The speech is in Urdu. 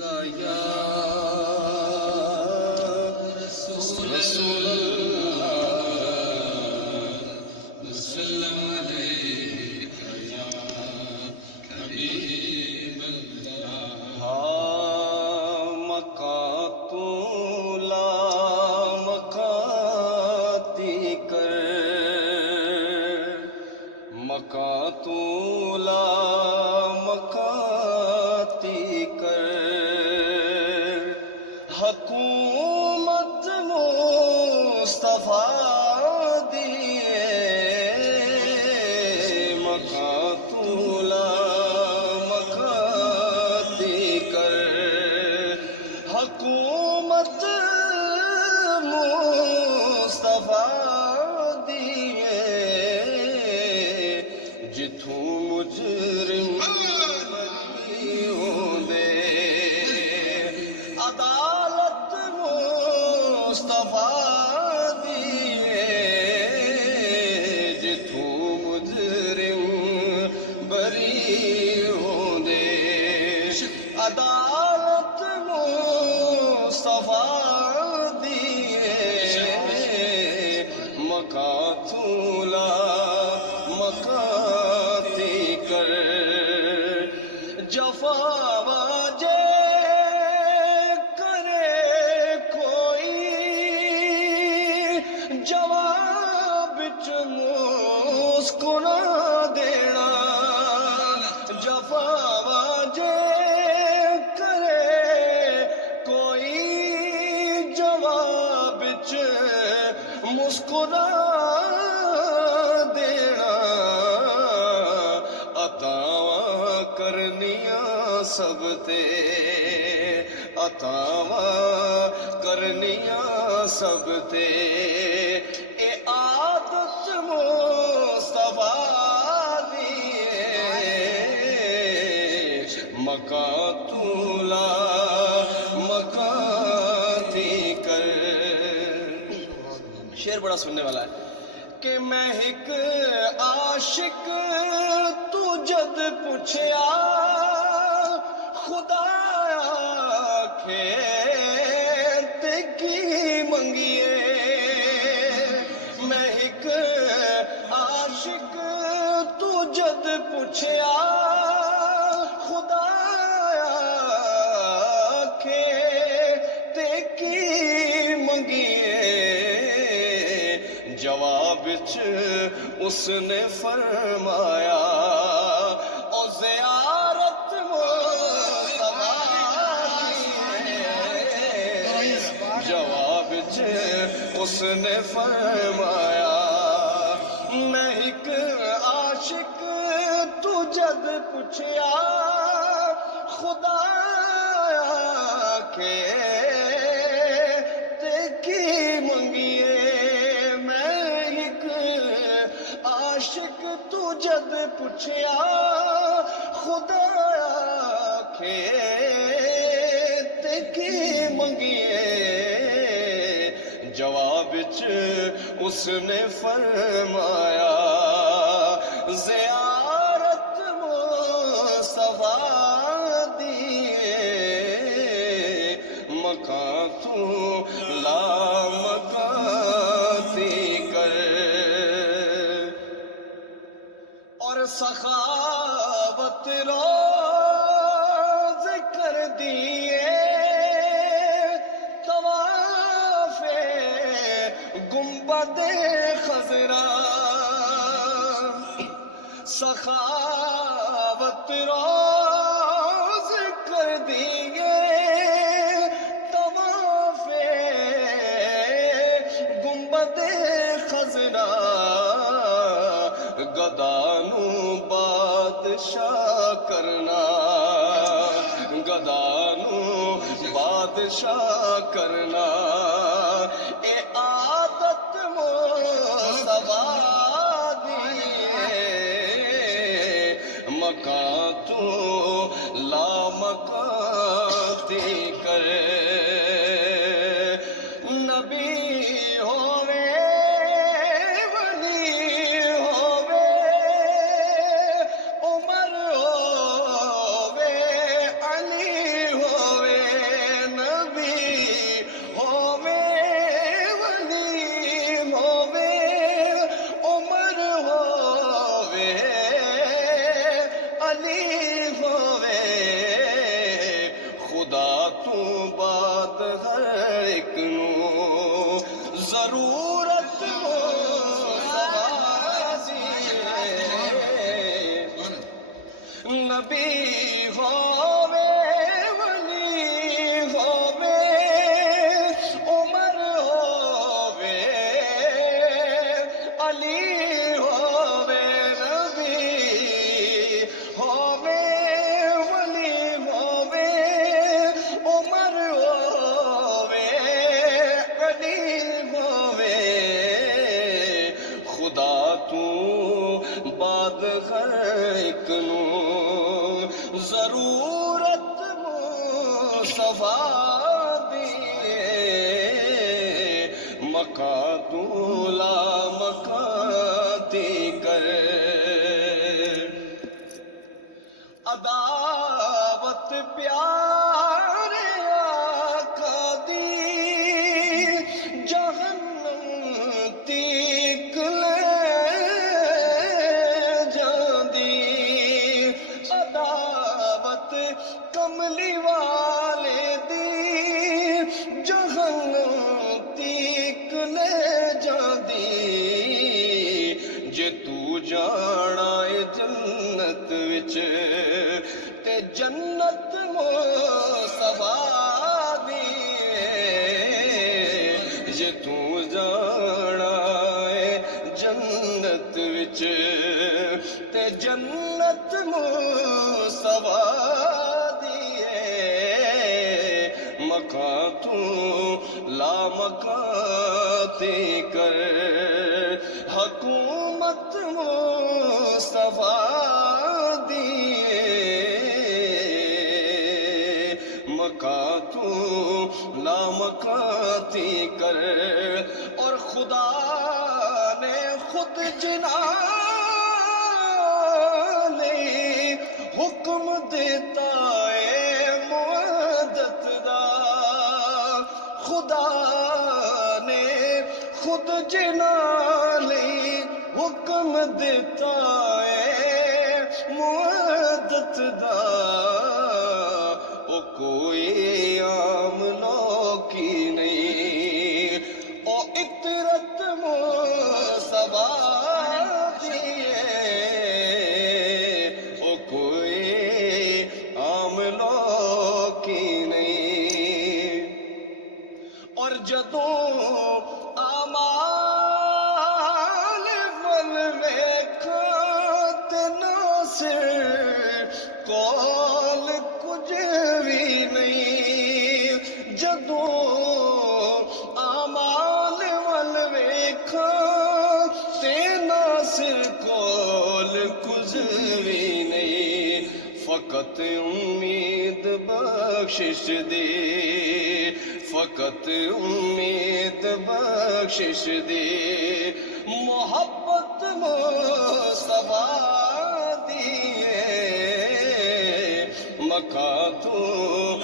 کا یا رسول اللہ وسلم علیک یا حبیب اللہ مقاتو لا مقاتی کر مقاتو لا مقاتی کر حکومت مصطفیٰ دیے مقاتو لا مقاتی کر حکومت مصطفیٰ دیے جتھوں مجرم دے عدالت مصطفیٰ دیے جتھوں مجرم بری دے عدالت مصطفیٰ دیے مقاتو لا مقاتی کر جفا واجے کرے کوئی جواب مسکرا دینا جفا واجے کرے کوئی جواب مسکرا دینا عطاواں کرنیاں سب تے عطاواں کرنیاں سب تے اے عادت مصطفیٰ دیے مقاتو لا مقاتی کر شعر بڑا سننے والا ہے کہ میں ایک عاشق تو جد پوچھیا خدا کھیت کی منگیے میں ایک عاشق تو جد پوچھیا خدا کھیت کی منگیے جواب اس نے فرمایا او زیارت جواب اس نے فرمایا میں ایک عاشق تو جد پوچھیا خدا کے کی منگیے عاشق تو جد پوچھیا خدا کھیت کی منگیے جواب اس نے فرمایا زیارت مصطفیٰ دیے مقاتو لا مقاتی کر اور سخاوت روز کر دیے طواف گنبد خضرا سخاوت روز کر دیے طواف گنبد خضرا گدانو بادشاہ کرنا گدانو بادشاہ کرنا اے عادت مصطفیٰ دیے مقاتو لا مقاتی کر نبی ہووے عمر ہووے علی ہووے مصطفیٰ دیے مکاں تو لامکاتی کر عداوت پیارے آقا دی جہنم تیک لے جاندی عداوت کملی والے دی جہنم تیک لے جاندی جے تو جانا ہے جنت وچ تے جنت مصطفیٰ دی جے تو جانا ہے جنت وچ تے جنت مصطفیٰ دی مکاں تو لامکاتی کر حکومت مصطفیٰ دیے مکاں تو لامکاتی کر اور خدا نے خود جنانے حکم دیتا ہے مودت دا خدا نے خود جنانے حکم دیتا ہے مودت دا او کوئی عام لوکی نہیں او اطرت مصطفیٰ دیے او کوئی عام لوکی نہیں اور جدوں کول کچھ بھی نہیں جدوں اعمال ول ویکھاں تے ناصر کول کچھ بھی نہیں فقط امید بخشش دی فقط امید بخشش دی محبت مصطفیٰ دیے مکاں تو